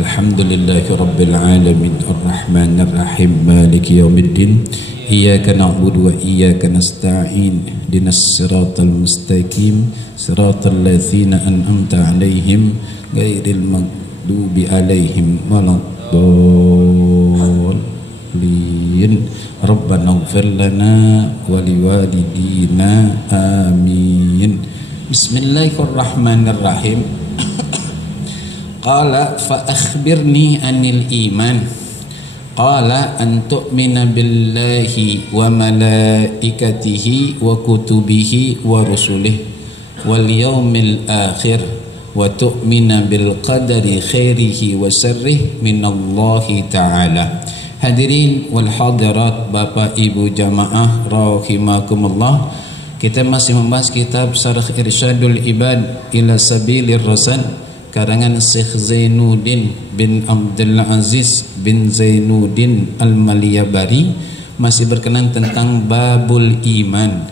Alhamdulillahi Rabbil Alamin Ar-Rahmanir Rahim Maliki Yawmiddin Iyyaka na'budu wa iyyaka nasta'in Ihdinas siratal mustaqim Siratal ladzina an'amta 'alaihim ghairil maghdubi 'alaihim waladdallin Rabbana ighfir lana wa liwalidina amin. Bismillahirrahmanirrahim. Qala fa akhbirni anil iman. Qala an tu'mina billahi wa malaikatihi wa kutubihi wa rusulihi wal yawmil akhir wa tu'mina bil qadari khairihi wa sharrihi minallahi ta'ala. Hadirin wal hadirat, Bapak Ibu jamaah rahimakumullah. Kita masih membahas kitab Syarh Irsyadul Ibad ila Sabilir Rasyad karangan Syekh Zainuddin bin Abdul Aziz bin Zainuddin Al-Maliyabari, masih berkenan tentang babul iman,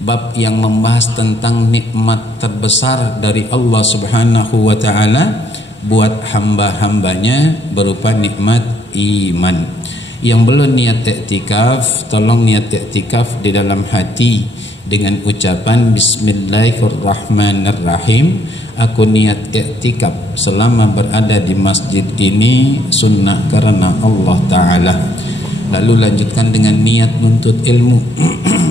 bab yang membahas tentang nikmat terbesar dari Allah Subhanahu wa taala buat hamba-hambanya berupa nikmat iman. Yang belum niat i'tikaf, tolong niat i'tikaf di dalam hati dengan ucapan Bismillahirrahmanirrahim. Aku niat i'tikaf selama berada di masjid ini sunnah karena Allah Ta'ala. Lalu lanjutkan dengan niat nuntut ilmu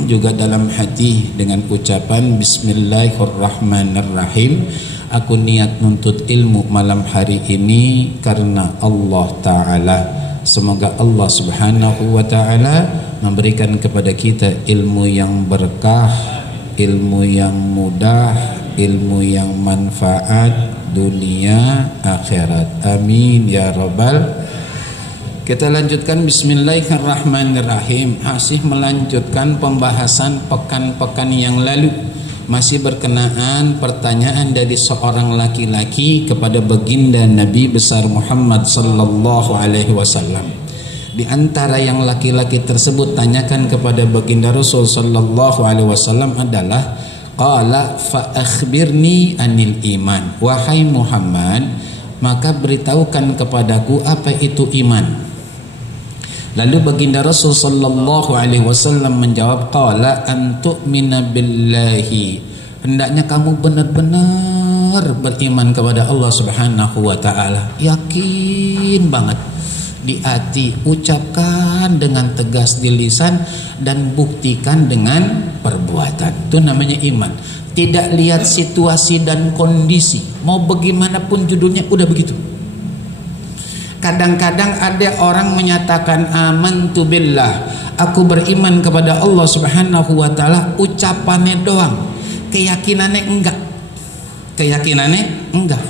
juga dalam hati dengan ucapan Bismillahirrahmanirrahim. Aku niat nuntut ilmu malam hari ini karena Allah Ta'ala. Semoga Allah Subhanahu wa Ta'ala memberikan kepada kita ilmu yang berkah, ilmu yang mudah, ilmu yang manfaat dunia akhirat. Amin ya rabbal. Kita lanjutkan Bismillahirrahmanirrahim. Masih melanjutkan pembahasan pekan-pekan yang lalu, masih berkenaan pertanyaan dari seorang laki-laki kepada baginda Nabi besar Muhammad sallallahu alaihi wasallam. Di antara yang laki-laki tersebut tanyakan kepada baginda Rasul sallallahu alaihi wasallam adalah qala fa akhbirni anil iman. Wahai Muhammad, maka beritahukan kepadaku apa itu iman. Lalu baginda Rasul sallallahu alaihi wasallam menjawab, qala an tu'mina billahi. Hendaknya kamu benar-benar beriman kepada Allah Subhanahu wa taala. Yakin banget di hati, ucapkan dengan tegas di lisan dan buktikan dengan perbuatan. Itu namanya iman. Tidak lihat situasi dan kondisi, mau bagaimanapun judulnya udah begitu. Kadang-kadang ada orang menyatakan amantu billah, aku beriman kepada Allah Subhanahu wa taala, ucapannya doang, keyakinannya enggak. Keyakinannya enggak.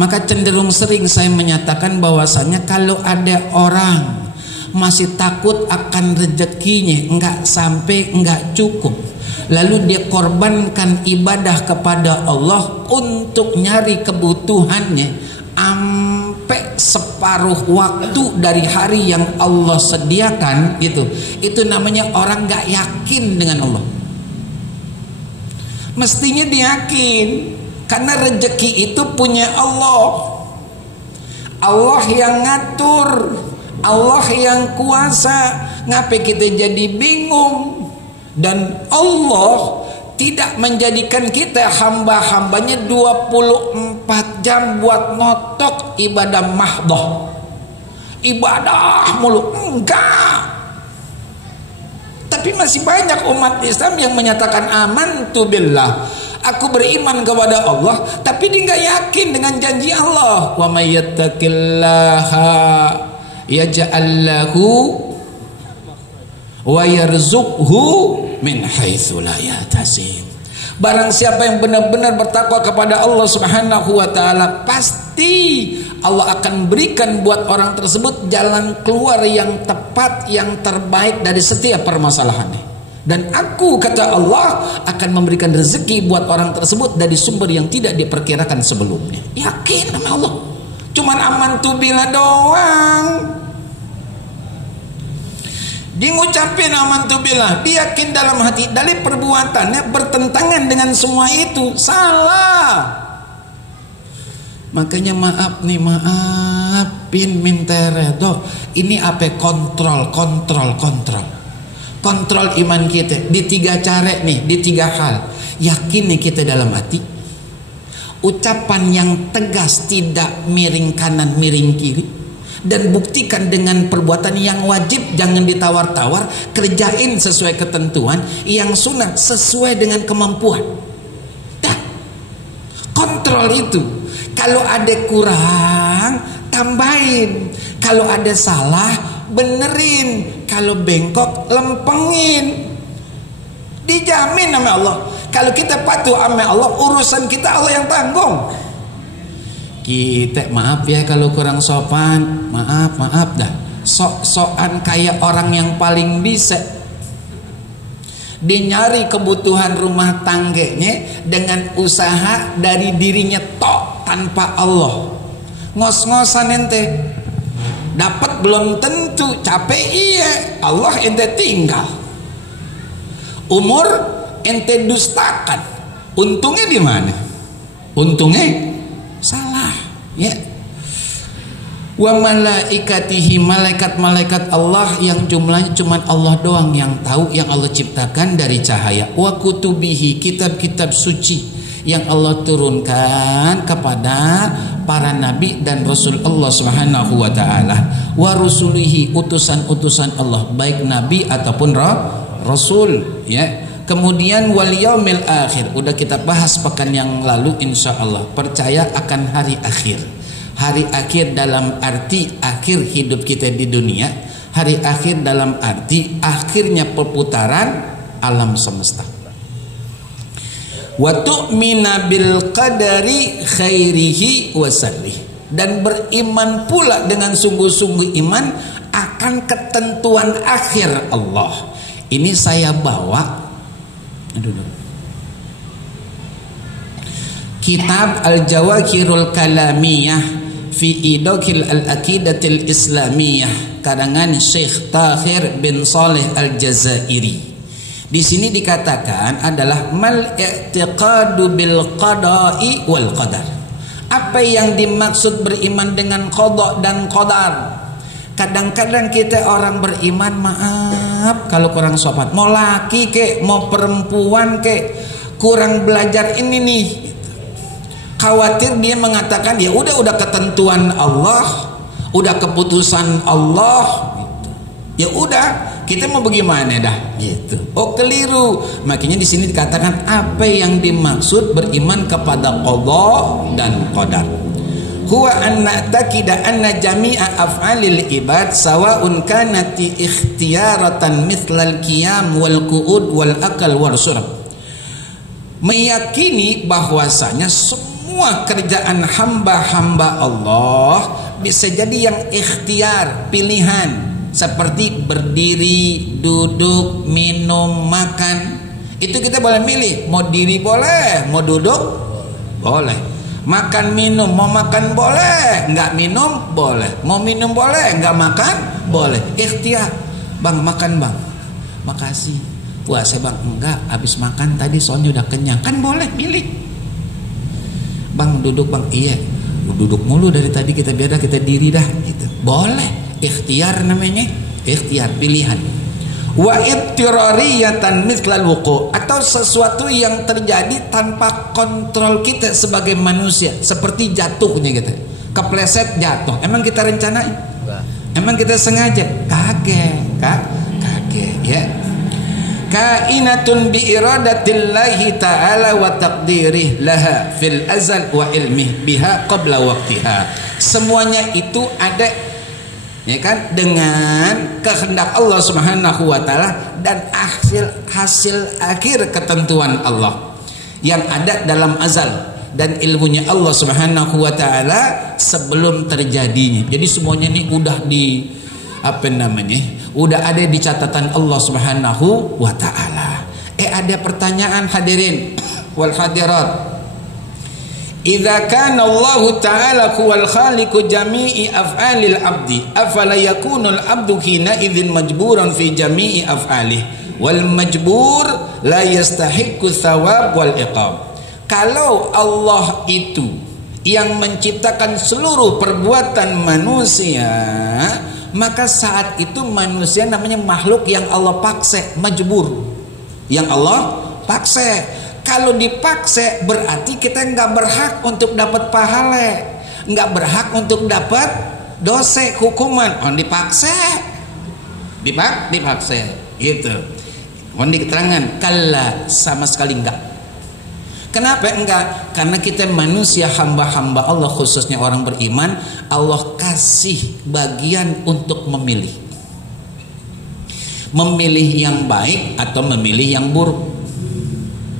Maka cenderung sering saya menyatakan bahwasanya kalau ada orang masih takut akan rezekinya enggak sampai, enggak cukup, lalu dia korbankan ibadah kepada Allah untuk nyari kebutuhannya sampai separuh waktu dari hari yang Allah sediakan, itu namanya orang gak yakin dengan Allah. Mestinya diyakin, karena rezeki itu punya Allah. Allah yang ngatur, Allah yang kuasa. Ngapain kita jadi bingung? Dan Allah tidak menjadikan kita hamba-hambanya 24 jam buat notok ibadah mahdoh, ibadah mulu, enggak. Tapi masih banyak umat Islam yang menyatakan amantu billah, aku beriman kepada Allah, tapi dia enggak yakin dengan janji Allah. Wa may yattaqillaha yaj'al lahu wa yarzuqhu min haitsu la yahtasib. Barang siapa yang benar-benar bertakwa kepada Allah Subhanahu wa taala, pasti Allah akan berikan buat orang tersebut jalan keluar yang tepat, yang terbaik dari setiap permasalahannya. Dan aku, kata Allah, akan memberikan rezeki buat orang tersebut dari sumber yang tidak diperkirakan sebelumnya. Yakin sama Allah. Cuman amantu billah doang. Dia ngucapin amantu billah, dia yakin dalam hati, dari perbuatannya bertentangan dengan semua itu, salah. Makanya maaf nih, maaf, pin minteredo. Ini apa? Kontrol iman kita di 3 cara nih, di 3 hal. Yakin nih kita dalam hati, ucapan yang tegas, tidak miring kanan miring kiri, dan buktikan dengan perbuatan yang wajib, jangan ditawar-tawar, kerjain sesuai ketentuan, yang sunnah sesuai dengan kemampuan. Dah, kontrol itu. Kalau ada kurang, tambahin. Kalau ada salah, benerin. Kalau bengkok, lempengin. Dijamin sama Allah. Kalau kita patuh sama Allah, urusan kita Allah yang tanggung. Kita maaf ya kalau kurang sopan, maaf dah. Sok-sokan kayak orang yang paling bisa. Dinyari kebutuhan rumah tangganya dengan usaha dari dirinya tok tanpa Allah. Ngos-ngosan ente. Dapat belum tentu, capek iya, Allah ente tinggal. Umur ente dustakan. Untungnya di mana? Untungnya salah, ya. Wa malaikatihi, malaikat-malaikat Allah yang jumlahnya cuma Allah doang yang tahu, yang Allah ciptakan dari cahaya. Wa kutubihi, kitab-kitab suci yang Allah turunkan kepada para nabi dan rasul Allah Subhanahu wa taala. Wa rusulihi, utusan-utusan Allah, baik nabi ataupun rasul, ya. Kemudian wal yaumil akhir, udah kita bahas pekan yang lalu insyaallah. Percaya akan hari akhir. Hari akhir dalam arti akhir hidup kita di dunia. Hari akhir dalam arti akhirnya perputaran alam semesta. Wa tu'mina bil qadari khairihi wa syarrihi, dan beriman pula dengan sungguh-sungguh iman akan ketentuan akhir Allah. Ini saya bawa kitab Al-Jawahirul Kalamiyah fi idokil al-aqidatil islamiyah karangan Syekh Tahir bin Saleh Al-Jazairi. Di sini dikatakan adalah mal i'tiqadu bil qada'i wal qadar. Apa yang dimaksud beriman dengan qada dan qadar? Kadang-kadang kita orang beriman, maaf kalau kurang sopan, mau laki kek, mau perempuan kek, kurang belajar ini nih, khawatir dia mengatakan ya udah ketentuan Allah, udah keputusan Allah, ya udah kita mau bagaimana dah gitu. Oh keliru. Makanya di sini dikatakan apa yang dimaksud beriman kepada qada dan qadar. Huwa anna takida anna jami'a af'alil ibad sawa'un kanati ikhtiyaratan mithlal qiyam wal qu'ud wal akal wal syurb. Meyakini bahwasanya semua kerjaan hamba-hamba Allah bisa jadi yang ikhtiar, pilihan, seperti berdiri, duduk, minum, makan. Itu kita boleh milih, mau diri boleh, mau duduk boleh. Makan minum, mau makan boleh, nggak minum boleh, mau minum boleh, nggak makan boleh. Ikhtiar. Bang makan bang, makasih. Puasa bang, enggak, habis makan tadi soalnya udah kenyang. Kan boleh milih. Bang duduk bang, iya, duduk mulu dari tadi, kita biar dah kita diri dah gitu. Boleh, ikhtiar namanya, ikhtiar, pilihan. Wa ibtirariyatan mithlal wuqu', atau sesuatu yang terjadi tanpa kontrol kita sebagai manusia, seperti jatuhnya gitu. Kepleset jatuh. Emang kita rencanain? Emang kita sengaja? Kagak ya. Kainatun bi iradatillahi ta'ala wa taqdirih laha fil azal wa ilmih biha qabla waqtiha. Semuanya itu ada, ya kan, dengan kehendak Allah Subhanahu wa taala dan hasil akhir ketentuan Allah yang ada dalam azal, dan ilmunya Allah Subhanahu wa taala sebelum terjadinya. Jadi semuanya ini udah di udah ada di catatan Allah Subhanahu wa taala. Ada pertanyaan hadirin wal hadirat. Idza kana Allah Ta'ala huwal khaliqu jami'i af'alil 'abdi afala yakunu al-'abdu hina idzin majburan fi jami'i af'alihi wal majbur la yastahiqqu thawab wal iqab. Kalau Allah itu yang menciptakan seluruh perbuatan manusia, maka saat itu manusia namanya makhluk yang Allah paksa, majbur, yang Allah paksa. Kalau dipaksa berarti kita nggak berhak untuk dapat pahala, nggak berhak untuk dapat dosa, hukuman. On dipaksa, dipaksa, gitu. On di keterangan, kalla, sama sekali enggak. Kenapa enggak? Karena kita manusia, hamba-hamba Allah, khususnya orang beriman, Allah kasih bagian untuk memilih. Memilih yang baik atau memilih yang buruk.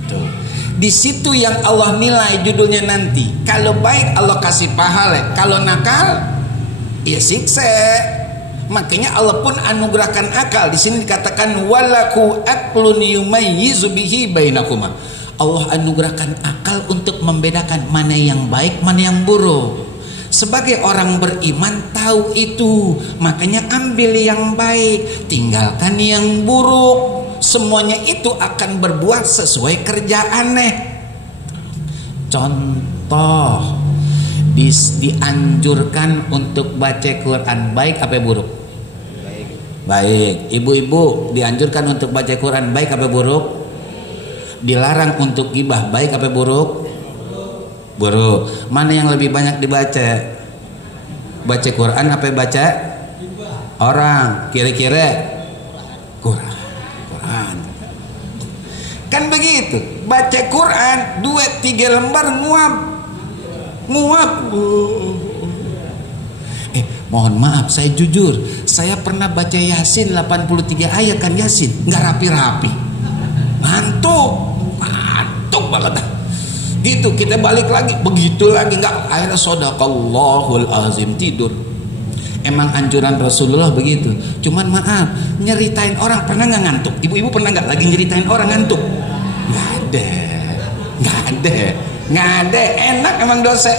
Tuh. Di situ yang Allah nilai judulnya nanti. Kalau baik Allah kasih pahala, kalau nakal ya siksa. Makanya Allah pun anugerahkan akal. Di sini dikatakan walaku aqlun yumayyizu bihi bainakuma. Allah anugerahkan akal untuk membedakan mana yang baik, mana yang buruk. Sebagai orang beriman tahu itu, makanya ambil yang baik, tinggalkan yang buruk. Semuanya itu akan berbuah sesuai kerjaannya. Contoh, dianjurkan untuk baca Quran baik apa buruk? Baik. Ibu-ibu dianjurkan untuk baca Quran baik apa buruk? Dilarang untuk gibah baik apa buruk? Buruk. Mana yang lebih banyak dibaca? Baca Quran apa baca orang? Kira-kira Quran. Kan begitu. Baca Quran 2-3 lembar nguap. Mohon maaf, saya jujur, saya pernah baca Yasin 83 ayat kan Yasin, nggak rapi-rapi. Ngantuk banget. Gitu, kita balik lagi, begitu lagi nggak, akhirnya shadaqallahul azim, tidur. Emang anjuran Rasulullah begitu. Cuman maaf, nyeritain orang pernah nggak ngantuk? Ibu-ibu pernah nggak lagi nyeritain orang ngantuk? Nggak ada. Enak emang dosa.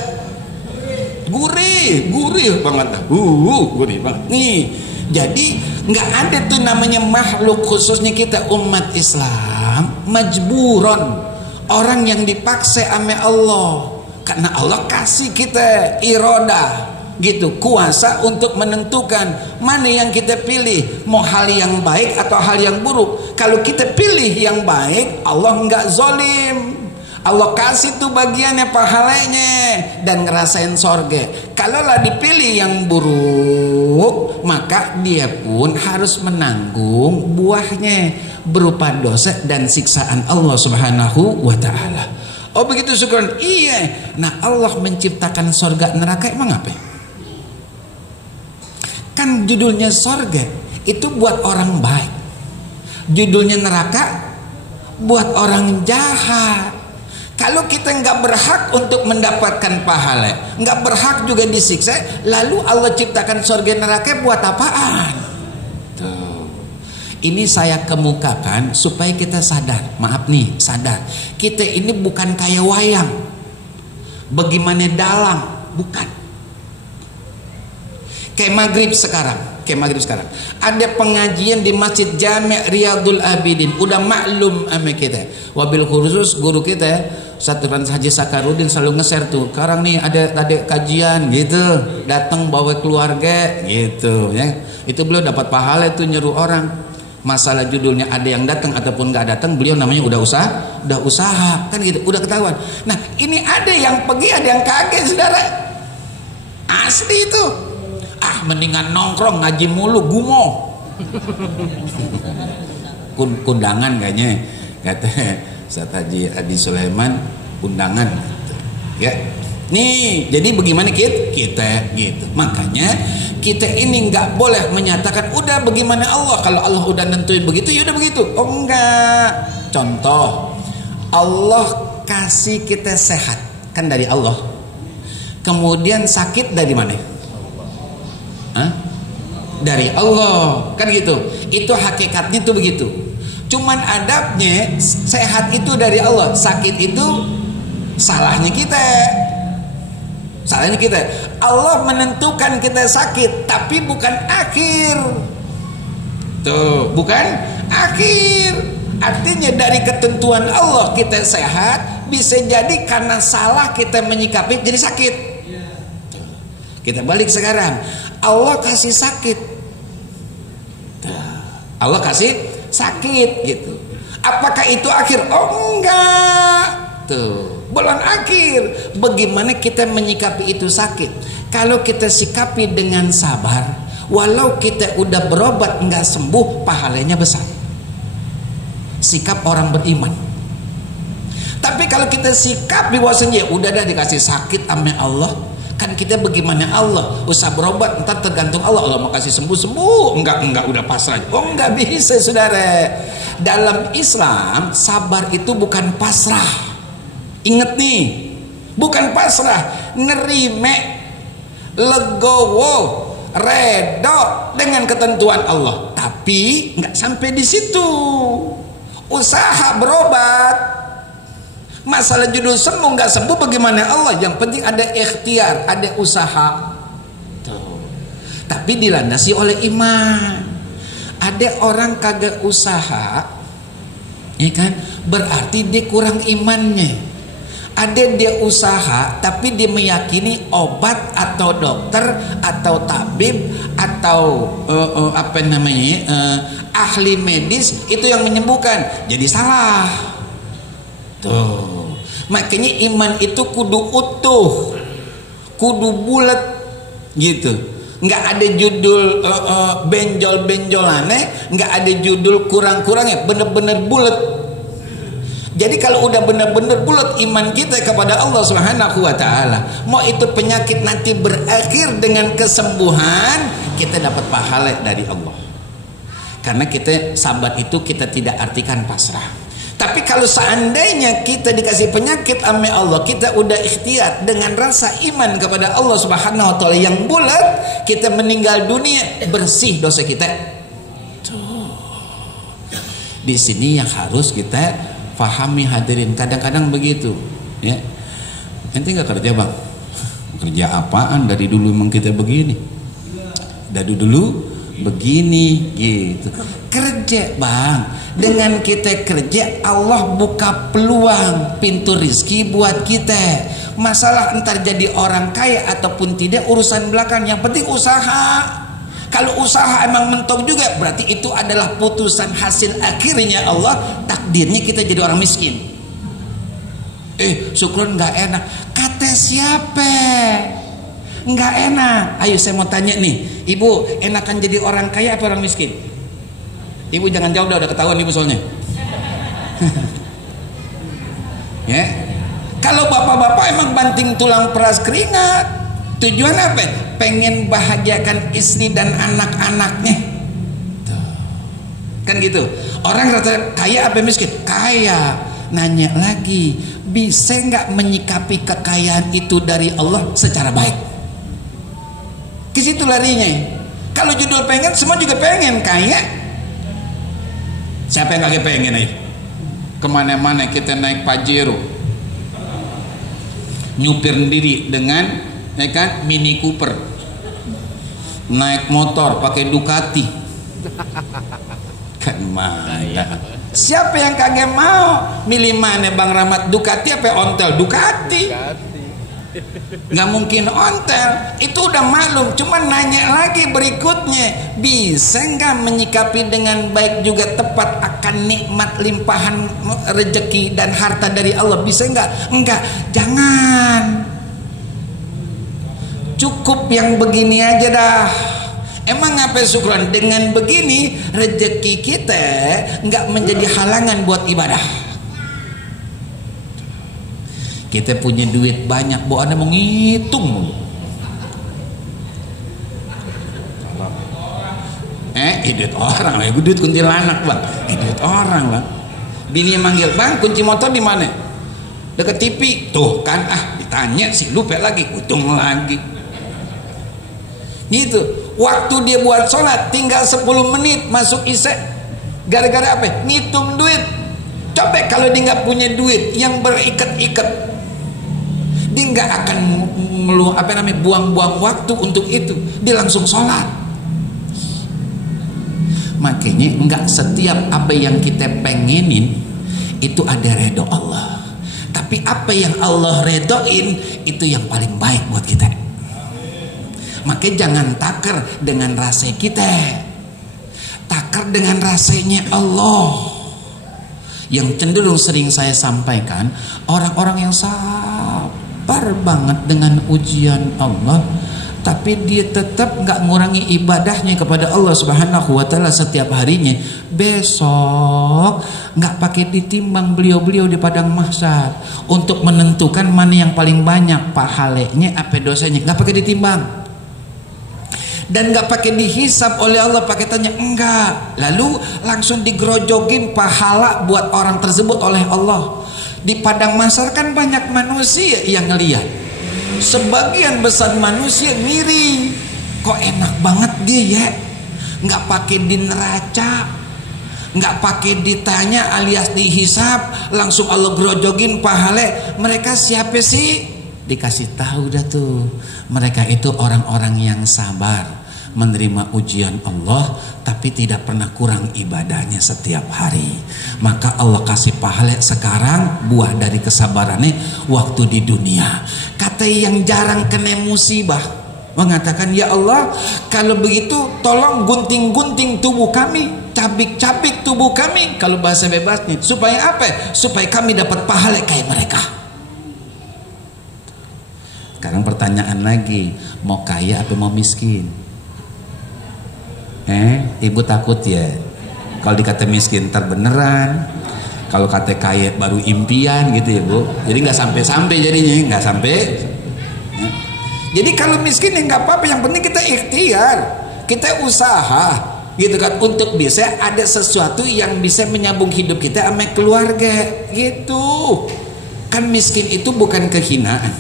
Gurih banget. Gurih banget. Nih, jadi nggak ada tuh namanya makhluk, khususnya kita umat Islam majburon, orang yang dipaksa sama Allah. Karena Allah kasih kita irodah, gitu, kuasa untuk menentukan mana yang kita pilih, mau hal yang baik atau hal yang buruk. Kalau kita pilih yang baik, Allah nggak zolim. Allah kasih tuh bagiannya, pahalanya, dan ngerasain sorga. Kalaulah dipilih yang buruk, maka dia pun harus menanggung buahnya berupa dosa dan siksaan Allah Subhanahu wa ta'ala. Oh begitu, syukran. Iya. Nah, Allah menciptakan sorga neraka emang apa? Kan judulnya sorga itu buat orang baik, judulnya neraka buat orang jahat. Kalau kita nggak berhak untuk mendapatkan pahala, nggak berhak juga disiksa, lalu Allah ciptakan surga neraka buat apaan? Tuh. Ini saya kemukakan supaya kita sadar. Maaf nih, sadar. Kita ini bukan kayak wayang, bagaimana dalang, bukan. Kayak maghrib sekarang. Ada pengajian di Masjid Jami' Riyadul Abidin. Udah maklum sama kita. Wabil khusus guru kita Ustaz Haji Sakarudin selalu nge-share tuh. Sekarang nih ada kajian gitu. Datang bawa keluarga gitu ya. Itu beliau dapat pahala itu nyuruh orang. Masalah judulnya ada yang datang ataupun nggak datang, beliau namanya udah usaha kan gitu, udah ketahuan. Nah, ini ada yang pergi, ada yang kaget, saudara. Asli itu. Mendingan nongkrong ngaji mulu, gumo. Kundangan kayaknya kata Ustaz Haji Adi Sulaiman, undangan gitu. Ya. Nih, jadi bagaimana kita gitu. Makanya kita ini nggak boleh menyatakan udah bagaimana Allah, kalau Allah udah nentuin begitu ya udah begitu. Oh enggak. Contoh, Allah kasih kita sehat kan dari Allah. Kemudian sakit dari mana? Dari Allah kan gitu. Itu hakikatnya tuh begitu. Cuman adabnya sehat itu dari Allah, sakit itu salahnya kita. Allah menentukan kita sakit, tapi bukan akhir. Tuh, bukan akhir. Artinya dari ketentuan Allah kita sehat, bisa jadi karena salah kita menyikapi jadi sakit. Kita balik sekarang, Allah kasih sakit, Allah kasih sakit gitu. Apakah itu akhir? Oh enggak, tuh bulan akhir. Bagaimana kita menyikapi itu sakit? Kalau kita sikapi dengan sabar, walau kita udah berobat enggak sembuh, pahalanya besar. Sikap orang beriman. Tapi kalau kita sikapi bahwasanya udah dah dikasih sakit sama Allah, kan kita bagaimana Allah usah berobat, ntar tergantung Allah, Allah mau kasih sembuh enggak udah pasrah. Oh enggak bisa saudara. Dalam Islam sabar itu bukan pasrah. Ingat nih, bukan pasrah, nerime, legowo, redo dengan ketentuan Allah. Tapi enggak sampai di situ. Usaha berobat. Masalah judul sembuh nggak sembuh bagaimana Allah, yang penting ada ikhtiar, ada usaha. Tuh. Tapi dilandasi oleh iman. Ada orang kagak usaha, ya kan? Berarti dia kurang imannya. Ada dia usaha tapi dia meyakini obat atau dokter atau tabib atau ahli medis itu yang menyembuhkan, jadi salah. Tuh. Makanya iman itu kudu utuh, kudu bulat gitu. Nggak ada judul benjol-benjolannya, nggak ada judul kurang-kurangnya, bener-bener bulat. Jadi kalau udah bener-bener bulat iman kita kepada Allah Subhanahu wa taala, mau itu penyakit nanti berakhir dengan kesembuhan, kita dapat pahala dari Allah. Karena kita sabar itu kita tidak artikan pasrah. Tapi kalau seandainya kita dikasih penyakit sama Allah, kita udah ikhtiar dengan rasa iman kepada Allah Subhanahu wa taala yang bulat, kita meninggal dunia bersih dosa kita. Tuh. Di sini yang harus kita pahami hadirin. Kadang-kadang begitu, ya. Ente nggak kerja bang? Kerja apaan? Dari dulu emang kita begini. Dari dulu begini gitu. Kerja bang. Dengan kita kerja Allah buka peluang pintu rizki buat kita. Masalah entar jadi orang kaya ataupun tidak urusan belakang, yang penting usaha. Kalau usaha emang mentok juga, berarti itu adalah putusan hasil akhirnya Allah, takdirnya kita jadi orang miskin. Syukron nggak enak, kata siapa? Nggak enak. Ayo saya mau tanya nih, ibu enakan jadi orang kaya atau orang miskin? Ibu jangan jawab, udah ketahuan ibu soalnya. Ya, kalau bapak-bapak emang banting tulang peras keringat, tujuan apa? Pengen bahagiakan istri dan anak-anaknya. Kan gitu. Orang rata kaya apa miskin? Kaya. Nanya lagi, bisa nggak menyikapi kekayaan itu dari Allah secara baik? Ke situ larinya. Kalau judul pengen, semua juga pengen kaya. Siapa yang kagak pengen aja? Kemana-mana kita naik Pajero, nyupir sendiri dengan, ya kan, Mini Cooper, naik motor pakai Ducati, kan mana? Siapa yang kagak mau? Milih mana Bang Rahmat, Ducati apa Ontel? Ducati. Nggak mungkin ontel, itu udah maklum. Cuma nanya lagi berikutnya, bisa nggak menyikapi dengan baik juga tepat akan nikmat limpahan rezeki dan harta dari Allah? Bisa nggak? Enggak, jangan. Cukup yang begini aja dah. Emang ngapain syukran? Dengan begini rezeki kita nggak menjadi halangan buat ibadah. Kita punya duit banyak, bu, anda mau ngitung. Duit orang lah, duit kuntilanak bang, duit orang bang. Bini manggil, bang kunci motor di mana? Dekat TV, tuh kan, ditanya sih lupa lagi, hitung lagi. Gitu. Waktu dia buat sholat tinggal 10 menit masuk isya. Gara-gara apa? Ngitung duit. Coba kalau dia nggak punya duit yang berikat-ikat, dia nggak akan buang-buang waktu untuk itu. Dia langsung sholat. Makanya nggak setiap apa yang kita pengenin itu ada redha Allah. Tapi Tapi apa yang Allah redoin itu yang paling baik buat kita. Makanya jangan takar dengan rasa kita, takar dengan rasanya Allah. Yang cenderung sering saya sampaikan, orang-orang yang sabar banget dengan ujian Allah, tapi dia tetap nggak ngurangi ibadahnya kepada Allah Subhanahu wa Ta'ala setiap harinya. Besok nggak pakai ditimbang beliau-beliau di padang mahsyar untuk menentukan mana yang paling banyak pahalanya apa dosanya, nggak pakai ditimbang. Dan gak pakai dihisap oleh Allah, pakai tanya, enggak. Lalu langsung digerojogin pahala buat orang tersebut oleh Allah. Di padang mahsyar kan banyak manusia yang ngelihat. Sebagian besar manusia ngiri, kok enak banget dia ya, gak pakai di neraca, gak pakai ditanya alias dihisap, langsung Allah gerojogin pahala. Mereka siapa sih? Dikasih tahu dah tuh, mereka itu orang-orang yang sabar menerima ujian Allah, tapi tidak pernah kurang ibadahnya setiap hari. Maka Allah kasih pahala sekarang buah dari kesabarannya waktu di dunia. Kata yang jarang kena musibah mengatakan, ya Allah, kalau begitu tolong gunting-gunting tubuh kami, cabik-cabik tubuh kami, kalau bahasa bebasnya, supaya apa? Supaya kami dapat pahala kayak mereka. Sekarang pertanyaan lagi, mau kaya apa mau miskin? Ibu takut ya kalau dikata miskin ntar beneran, kalau kata kaya baru impian gitu ya Bu. Jadi nggak sampai jadinya, nggak sampai. Jadi kalau miskin ya nggak apa-apa, yang penting kita ikhtiar, kita usaha gitu kan, untuk bisa ada sesuatu yang bisa menyambung hidup kita sama keluarga gitu. Kan miskin itu bukan kehinaan,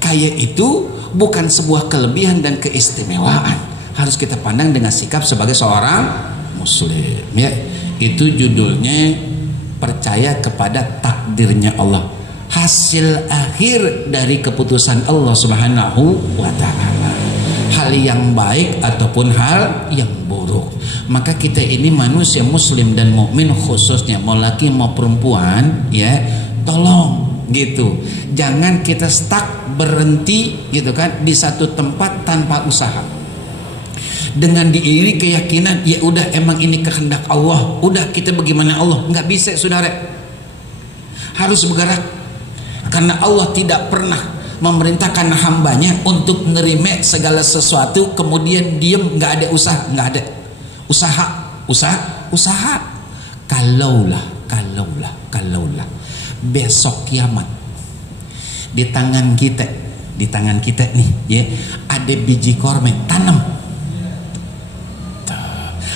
kaya itu bukan sebuah kelebihan dan keistimewaan. Harus kita pandang dengan sikap sebagai seorang muslim ya. Itu judulnya percaya kepada takdirnya Allah, hasil akhir dari keputusan Allah Subhanahu wa Ta'ala, hal yang baik ataupun hal yang buruk. Maka kita ini manusia muslim dan mukmin, khususnya mau laki mau perempuan ya, tolong gitu, jangan kita stuck, berhenti gitu kan di satu tempat tanpa usaha. Dengan diiringi keyakinan, ya udah emang ini kehendak Allah, udah kita bagaimana Allah, nggak bisa saudara, harus bergerak. Karena Allah tidak pernah memerintahkan hambanya untuk menerima segala sesuatu kemudian diem, nggak ada usaha, nggak ada usaha. Kalaulah besok kiamat di tangan kita nih ya, ada biji korma, tanam.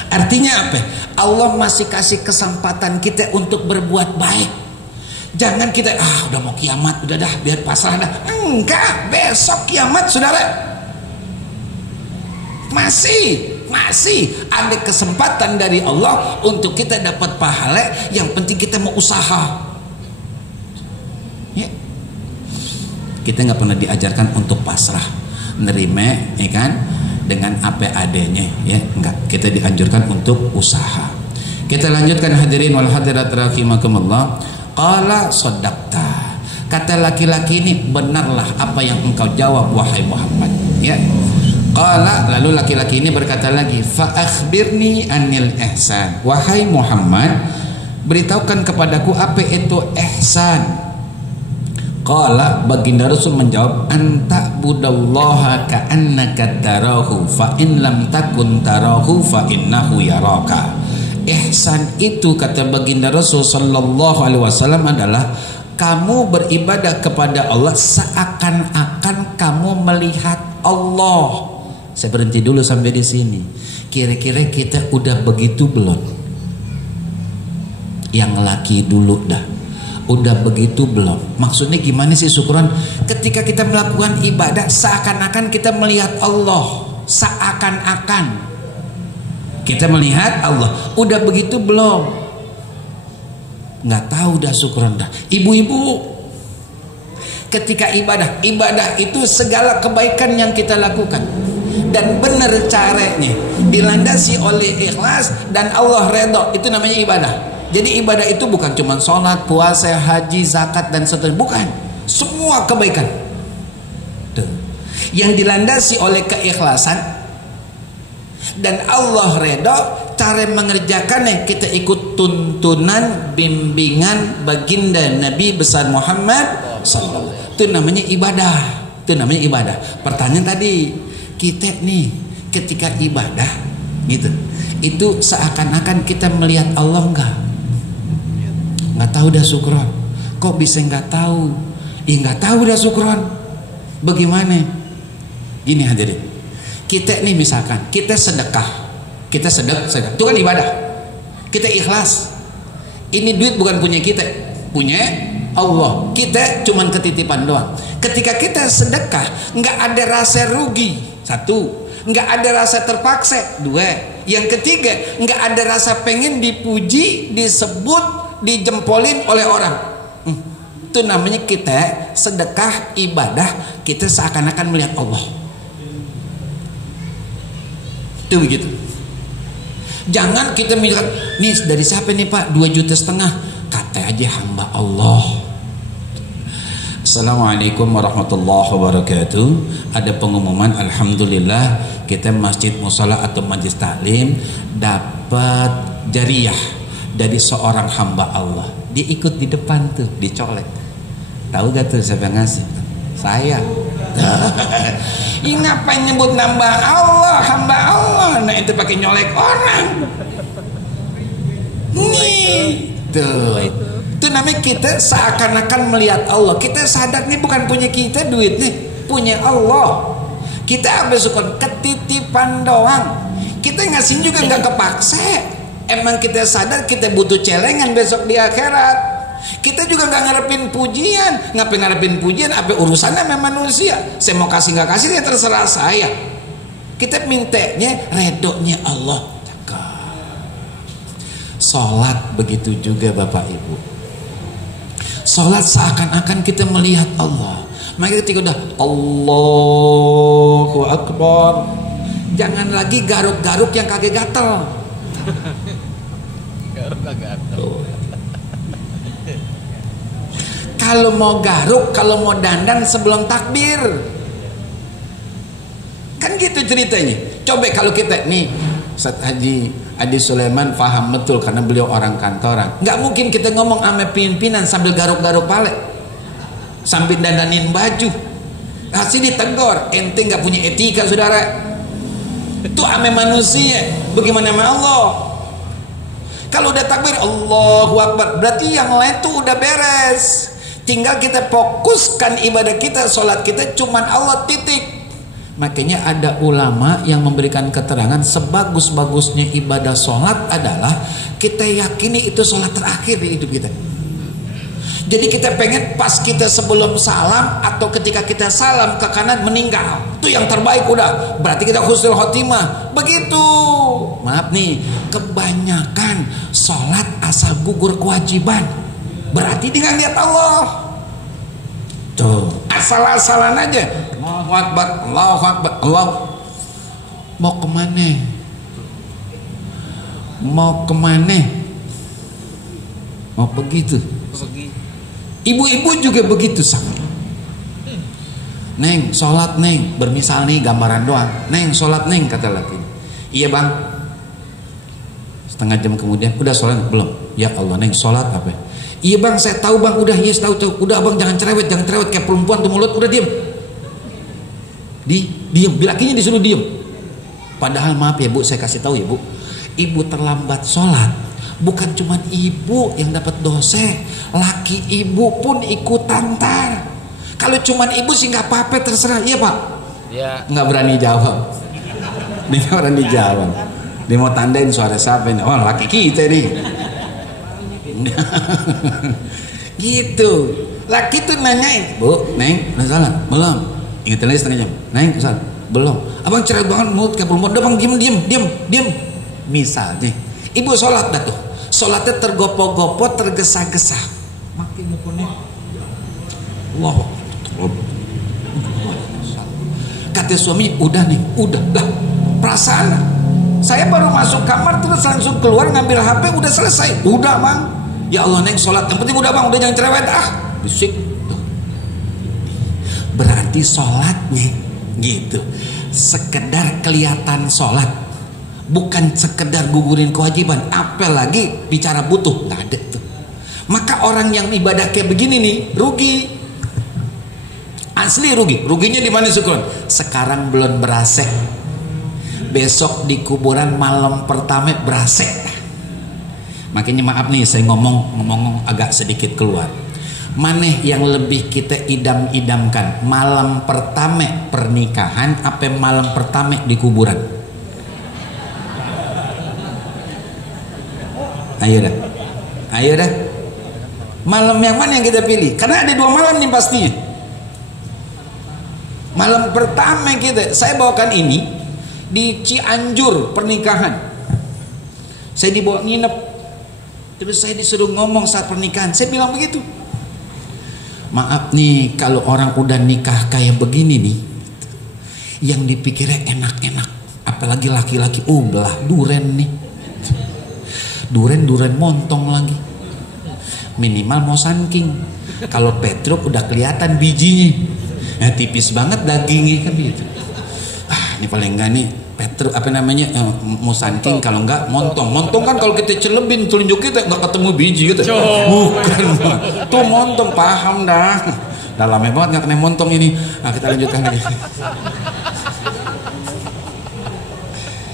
Artinya apa? Allah masih kasih kesempatan kita untuk berbuat baik. Jangan kita udah mau kiamat, udah dah biar pasrah dah. Enggak, besok kiamat saudara. Masih ada kesempatan dari Allah untuk kita dapat pahala. Yang penting kita mau usaha ya. Kita nggak pernah diajarkan untuk pasrah, nerima ya kan, dengan apa adanya ya, enggak, kita dianjurkan untuk usaha. Kita lanjutkan hadirin wal hadirat rahimakumullah. Qala shaddaqta, kata laki-laki ini, benarlah apa yang engkau jawab wahai Muhammad ya. Qala, lalu laki-laki ini berkata lagi, fa akhbirni anil ihsan, wahai Muhammad, beritahukan kepadaku apa itu ihsan. Qala, baginda Rasul menjawab, anta budallaha ka'annaka tarahu fa in lam takun tarahu fa innahu yaraka. Ihsan itu, kata baginda Rasul sallallahu alaihi wasallam, adalah kamu beribadah kepada Allah seakan-akan kamu melihat Allah. Saya berhenti dulu sampai di sini. Kira-kira kita udah begitu belum? Yang laki dulu dah. Udah begitu belum? Maksudnya gimana sih syukuran? Ketika kita melakukan ibadah seakan-akan kita melihat Allah, seakan-akan kita melihat Allah. Udah begitu belum? Nggak tahu dah syukuran dah. Ibu-ibu, ketika ibadah itu segala kebaikan yang kita lakukan dan benar caranya, dilandasi oleh ikhlas dan Allah redha, itu namanya ibadah. Jadi ibadah itu bukan cuma sholat, puasa, haji, zakat dan seterusnya, bukan. Semua kebaikan tuh, yang dilandasi oleh keikhlasan dan Allah redha, cara mengerjakannya kita ikut tuntunan bimbingan baginda Nabi besar Muhammad sallallahu. Itu namanya ibadah. Itu namanya ibadah. Pertanyaan tadi, kita nih ketika ibadah gitu, itu seakan-akan kita melihat Allah nggak tahu dah syukron. Kok bisa nggak tahu? Nggak tahu dah syukron. Bagaimana? Gini hadirin, kita nih misalkan kita sedekah, itu kan ibadah. Kita ikhlas. Ini duit bukan punya kita, punya Allah. Kita cuman ketitipan doang. Ketika kita sedekah, nggak ada rasa rugi. Satu, nggak ada rasa terpaksa. Dua, yang ketiga, nggak ada rasa pengen dipuji, disebut, dijempolin oleh orang. Itu namanya kita sedekah ibadah, kita seakan-akan melihat Allah. Itu begitu. Jangan kita mikir, nih dari siapa nih Pak? 2,5 juta. Kata aja hamba Allah. Assalamualaikum warahmatullahi wabarakatuh. Ada pengumuman, alhamdulillah kita masjid musala atau majlis taklim dapat jariah dari seorang hamba Allah. Dia ikut di depan tuh, dicolek. Tahu gak tuh siapa yang ngasih? Saya. Ini ngapain nyebut nambah Allah, hamba Allah? Nah itu pakai nyolek orang. Nih, tuh. Itu namanya kita seakan-akan melihat Allah. Kita sadar nih bukan punya kita duit nih, punya Allah. Kita habis syukur ketitipan doang. Kita ngasih juga nggak kepaksa. Emang kita sadar kita butuh celengan besok di akhirat. Kita juga nggak ngarepin pujian. Ngapain ngarepin pujian? Apa urusannya sama manusia? Saya mau kasih nggak kasih ya terserah saya. Kita mintanya redonya Allah. Sholat begitu juga Bapak Ibu. Sholat seakan-akan kita melihat Allah. Maka ketika udah Allahu Akbar, jangan lagi garuk-garuk yang kagak gatel. Kalau mau garuk, kalau mau dandan sebelum takbir, kan gitu ceritanya. Coba kalau kita nih, Ustaz Haji Adi Sulaiman paham betul karena beliau orang kantoran. Nggak mungkin kita ngomong sama pimpinan sambil garuk-garuk pale, sambil dandanin baju. Hasil ditegur, ente nggak punya etika saudara. Itu ame manusia, bagaimana sama Allah? Kalau udah takbir Allahu Akbar, berarti yang lain tuh udah beres. Tinggal kita fokuskan ibadah kita, sholat kita cuman Allah titik. Makanya ada ulama yang memberikan keterangan sebagus-bagusnya ibadah sholat adalah kita yakini itu sholat terakhir di hidup kita. Jadi kita pengen pas kita sebelum salam atau ketika kita salam ke kanan meninggal, itu yang terbaik udah. Berarti kita husnul khotimah. Begitu. Maaf nih, kebanyakan sholat asal gugur kewajiban. Berarti dia nggak lihat Allah. Tuh, asal-asalan aja. Allahu Akbar, Allahu Akbar, Allah. Mau kemana? Mau kemana? Mau begitu. Ibu-ibu juga begitu sama. Neng, sholat neng. Bermisal nih gambaran doang. Neng, sholat neng kata laki. Iya bang. Setengah jam kemudian, udah sholat belum? Ya Allah neng, sholat apa? Iya bang, saya tahu bang, udah yes tahu. Udah abang jangan cerewet kayak perempuan tuh mulut, udah diem. Diem, lakinya disuruh diem. Padahal maaf ya bu, saya kasih tahu ya bu, ibu terlambat sholat bukan cuma ibu yang dapat dosa, laki ibu pun ikutan tar. Kalau cuma ibu sih nggak apa-apa, terserah. Iya pak? Ya. Nggak berani jawab. Dia nggak berani jawab. Dia mau tandain suara siapa ini? Oh laki kita nih. Gitu. Laki tuh nanyain, bu, neng, udah salat? Belum. Ingat lagi setengah jam. Neng, salat? Belum. Abang cerai banget mulut kayak perempuan. Udah bang, diem. Misalnya, ibu sholat dah tuh. Sholatnya tergopoh-gopoh, tergesa-gesa. Makin mukulnya. Allah. Kata suami, udah nih, udah lah. Perasaan. Saya baru masuk kamar terus langsung keluar ngambil HP, udah selesai. Udah bang, ya Allah neng sholat, yang penting udah bang, udah jangan cerewet bisik. Berarti sholatnya gitu sekedar kelihatan sholat, bukan sekedar gugurin kewajiban, apalagi bicara butuh, nggak ada tuh. Maka orang yang ibadah kayak begini nih rugi, asli rugi. Ruginya di mana Sukron? Sekarang belum berasek, besok di kuburan malam pertama berasek. Makanya maaf nih saya ngomong agak sedikit keluar. Maneh yang lebih kita idam-idamkan, malam pertama pernikahan apa malam pertama di kuburan? Ayo dah malam yang mana yang kita pilih? Karena ada 2 malam nih pastinya. Malam pertama saya bawakan ini di Cianjur pernikahan. Saya dibawa nginep, terus saya disuruh ngomong saat pernikahan. Saya bilang begitu, maaf nih kalau orang udah nikah kayak begini nih, yang dipikirnya enak-enak, apalagi laki-laki, belah duren nih, duren montong lagi, minimal mau saking. Kalau petruk udah kelihatan bijinya, tipis banget dagingnya kan gitu. Ini paling enggak nih petruk mau saking, kalau enggak montong kan kalau kita celebin telunjuk kita enggak ketemu biji gitu. Bukan tuh montong, paham dah. Udah lama banget enggak kena montong ini. Kita lanjutkan lagi.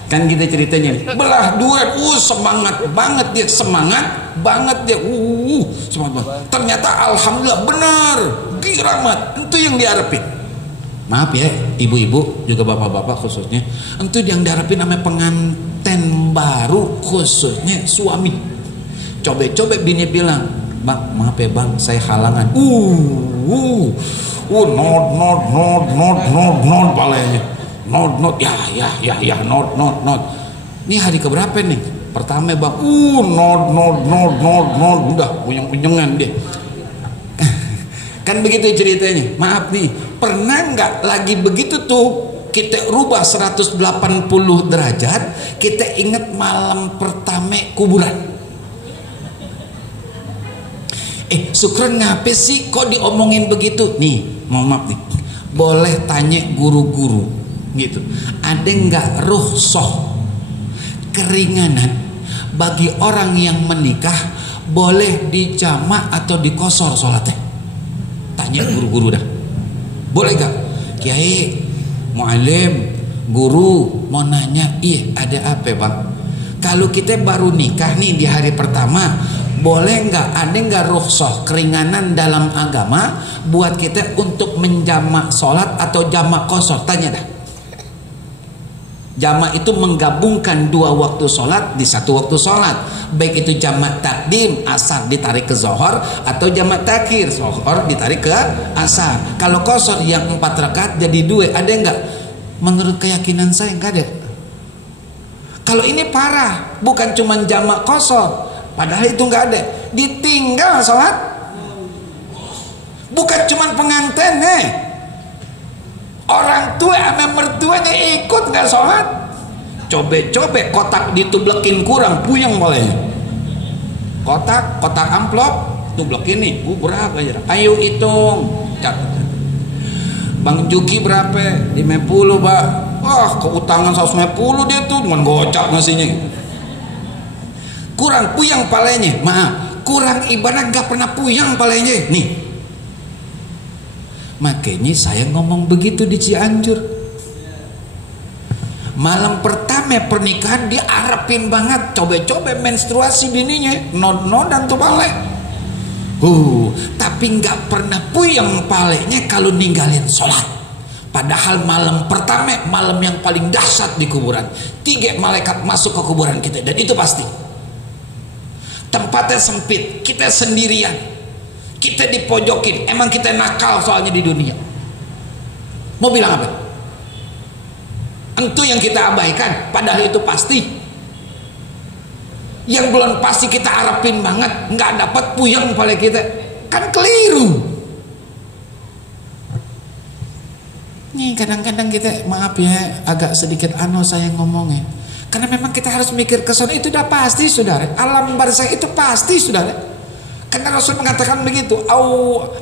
Kan kita ceritanya belah duren, semangat banget dia, semangat banget. Ternyata alhamdulillah benar diramat, itu yang diharapin. Maaf ya ibu-ibu juga bapak-bapak khususnya, itu yang diharapin namanya pengantin baru, khususnya suami. Coba bini bilang, bang maaf ya bang saya halangan. Not palanya. Not ya not. Ini hari keberapa nih? Pertama bang, not udah punyang-punyangan dia. Kan begitu ceritanya. Maaf nih, pernah nggak lagi begitu tuh kita rubah 180 derajat, kita ingat malam pertama kuburan. Sukron ngapain sih kok diomongin begitu? Nih, mohon maaf nih, boleh tanya guru-guru gitu, ada nggak rukhsah keringanan bagi orang yang menikah, boleh dijamak atau dikosor sholatnya? Tanya guru-guru dah, boleh gak? Kiai, mualim, guru mau nanya, ada apa bang? Kalau kita baru nikah nih di hari pertama, boleh nggak, ada nggak rukhsah keringanan dalam agama buat kita untuk menjamak sholat atau jamak kosor? Tanya dah. Jamak itu menggabungkan 2 waktu sholat di 1 waktu sholat, baik itu jamak takdim asar ditarik ke zohor, atau jamak takhir zohor ditarik ke asar. Kalau kosor yang 4 rakaat jadi 2, ada nggak? Menurut keyakinan saya nggak ada. Kalau ini parah, bukan cuma jamak kosor, padahal itu nggak ada, ditinggal sholat. Bukan cuma pengantin orang tua sama mertuanya ikut nggak sholat. Coba kotak ditublekin kurang, puyeng bolehnya. Kotak amplop tublekin nih, berapa aja? Ayo hitung, Bang Juki berapa? 50 pak. Keutangan 150 dia tuh, cuman gocap ngasihnya. Kurang puyeng palenya, maaf, kurang ibadah nggak pernah puyeng palenya nih. Makanya saya ngomong begitu di Cianjur. Malam pertama pernikahan diarepin banget, coba menstruasi bininya, nodan tuh pale. Tapi nggak pernah puyeng palenya kalau ninggalin sholat. Padahal malam pertama malam yang paling dahsyat di kuburan. 3 malaikat masuk ke kuburan kita, dan itu pasti. Tempatnya sempit, kita sendirian, kita dipojokin. Emang kita nakal soalnya di dunia. Mau bilang apa? Itu yang kita abaikan, padahal itu pasti. Yang belum pasti kita harapin banget, nggak dapat puyeng pada kita, kan keliru. Nih kadang-kadang kita, maaf ya, agak sedikit saya ngomongnya. Karena memang kita harus mikir ke sana, itu udah pasti saudara. Alam barzakh itu pasti saudara. Karena Rasul mengatakan begitu,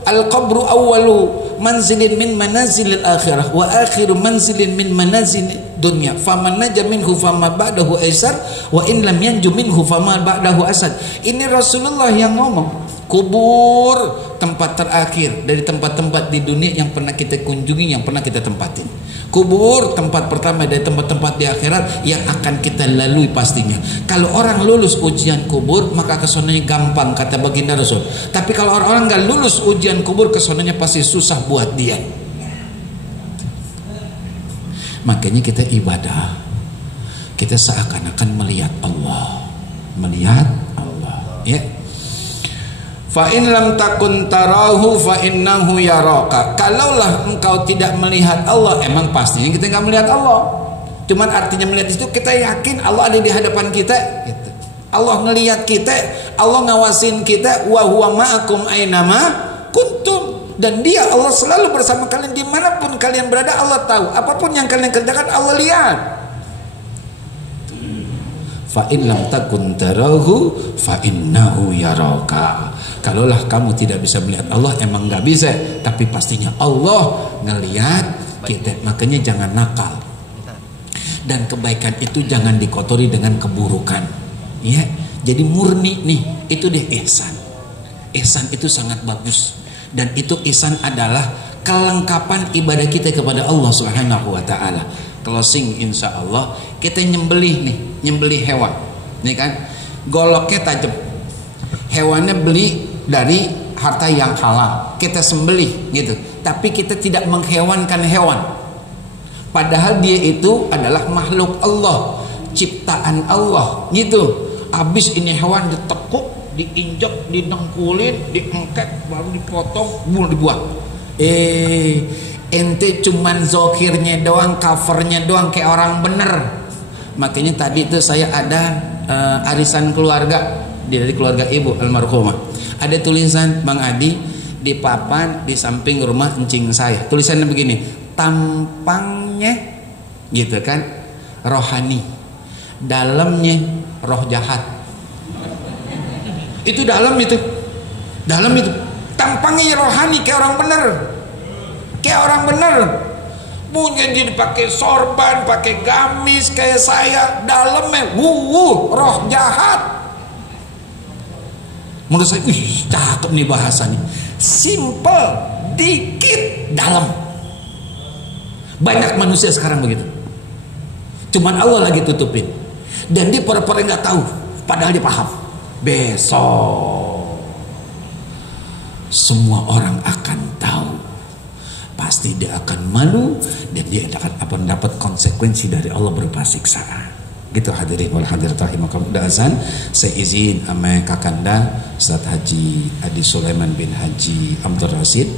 al-qabru awwalu manzilin min manazilil akhirah wa akhiru manzilin min manazil dunya. Faman naja minhu fama ba'dahu aisar wa in lam yanju minhu fama ba'dahu asad. Ini Rasulullah yang ngomong. Kubur tempat terakhir dari tempat-tempat di dunia yang pernah kita kunjungi, yang pernah kita tempatin. Kubur tempat pertama dari tempat-tempat di akhirat yang akan kita lalui pastinya. Kalau orang lulus ujian kubur, maka kesonanya gampang, kata baginda Rasul. Tapi kalau orang-orang gak lulus ujian kubur, kesonanya pasti susah buat dia. Makanya kita ibadah, kita seakan-akan melihat Allah, melihat Allah, ya. Fa in lam takun tarahu fa innahu yaraka. Kalaulah engkau tidak melihat Allah, emang pastinya kita enggak melihat Allah. Cuman artinya melihat itu kita yakin Allah ada di hadapan kita gitu. Allah ngelihat kita, Allah ngawasin kita, wa huwa ma'akum ainama kuntum. Dan dia Allah selalu bersama kalian dimanapun kalian berada. Allah tahu apapun yang kalian kerjakan, Allah lihat. Fa in lam takun tarahu fa innahu yaraka. Kalaulah kamu tidak bisa melihat Allah, emang nggak bisa, tapi pastinya Allah ngelihat kita. Makanya jangan nakal, dan kebaikan itu jangan dikotori dengan keburukan, ya. Jadi murni nih, itu deh ihsan. Ihsan itu sangat bagus, dan itu ihsan adalah kelengkapan ibadah kita kepada Allah Subhanahu wa taala. Closing insya Allah, kita nyembelih hewan, nih kan, goloknya tajam, hewannya beli dari harta yang halal, kita sembelih gitu. Tapi kita tidak menghewankan hewan, padahal dia itu adalah makhluk Allah, ciptaan Allah gitu. Habis ini hewan ditekuk, diinjak, didengkulin, diengket, baru dipotong, baru dibuang. Ente cuman zokirnya doang, covernya doang kayak orang bener. Makanya tadi itu saya ada arisan keluarga dari keluarga ibu almarhumah. Ada tulisan Bang Adi di papan di samping rumah encing saya. Tulisannya begini, tampangnya gitu kan rohani, dalamnya roh jahat. Itu dalam itu. Tampangnya rohani kayak orang bener. Kayak orang bener. Punya dia pakai sorban, pakai gamis kayak saya, dalamnya roh jahat. Menurut saya, cakep nih bahasanya. Simple, dikit, dalam. Banyak manusia sekarang begitu. Cuman Allah lagi tutupin. Dan dia pura-pura nggak tahu, padahal dia paham. Besok semua orang akan tahu. Pasti dia akan malu, dan dia akan dapat konsekuensi dari Allah berupa siksaan. Gitu hadirin wal hadirat rahimakumullah. Udah azan, saya izin sama kakanda Ustaz Haji Adi Sulaiman bin Haji Abdul Rasid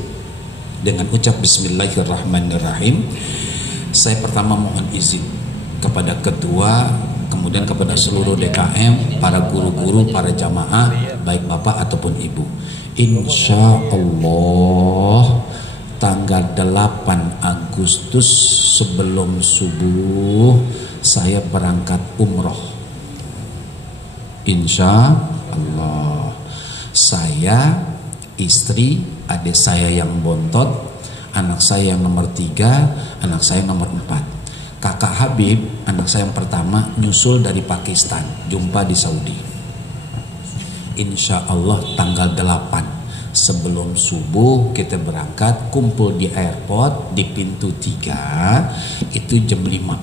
dengan ucap bismillahirrahmanirrahim. Saya pertama mohon izin kepada ketua, kemudian kepada seluruh DKM, para guru-guru, para jamaah, baik bapak ataupun ibu. Insya Allah tanggal 8 Agustus sebelum subuh saya berangkat umroh. Insya Allah. Saya, istri, adik saya yang bontot, anak saya yang nomor 3, anak saya yang nomor 4. Kakak Habib, anak saya yang pertama, nyusul dari Pakistan, jumpa di Saudi. Insya Allah tanggal 8 sebelum subuh kita berangkat, kumpul di airport di pintu 3 itu jam 5.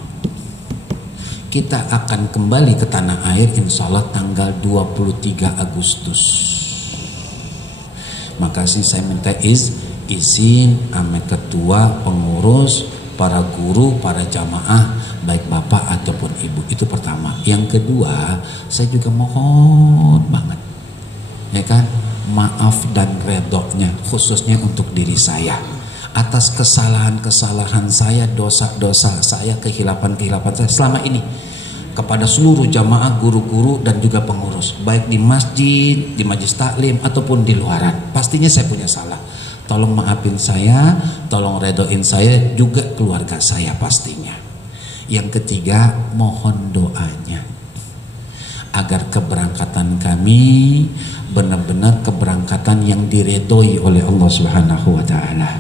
Kita akan kembali ke tanah air insya Allah tanggal 23 Agustus. Makasih saya minta izin sama ketua, pengurus, para guru, para jamaah, baik bapak ataupun ibu. Itu pertama. Yang kedua, saya juga mohon banget, ya kan, maaf dan redoknya khususnya untuk diri saya atas kesalahan-kesalahan saya, dosa-dosa saya, kehilapan-kehilapan saya selama ini kepada seluruh jamaah, guru-guru dan juga pengurus, baik di masjid, di majelis taklim ataupun di luaran. Pastinya saya punya salah. Tolong maafin saya, tolong redoin saya juga keluarga saya pastinya. Yang ketiga, mohon doanya agar keberangkatan kami benar-benar keberangkatan yang diredoi oleh Allah Subhanahu wa taala.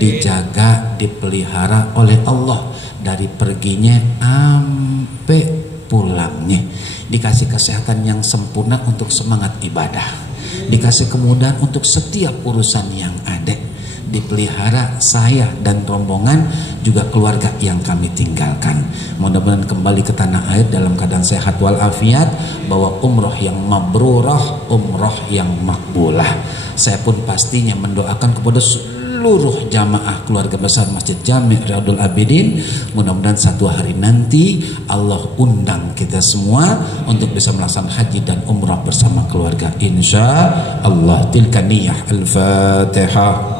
Dijaga, dipelihara oleh Allah dari perginya sampai pulangnya. Dikasih kesehatan yang sempurna untuk semangat ibadah. Dikasih kemudahan untuk setiap urusan yang ada. Dipelihara saya dan rombongan juga keluarga yang kami tinggalkan. Mudah-mudahan kembali ke tanah air dalam keadaan sehat walafiat, bawa umroh yang mabrurah, umroh yang makbulah. Saya pun pastinya mendoakan kepada seluruh jamaah keluarga besar Masjid Jami' Riyadhul Abidin, mudah-mudahan satu hari nanti Allah undang kita semua untuk bisa melaksanakan haji dan umrah bersama keluarga, insya Allah. Tilka niyah. Al-Fatihah.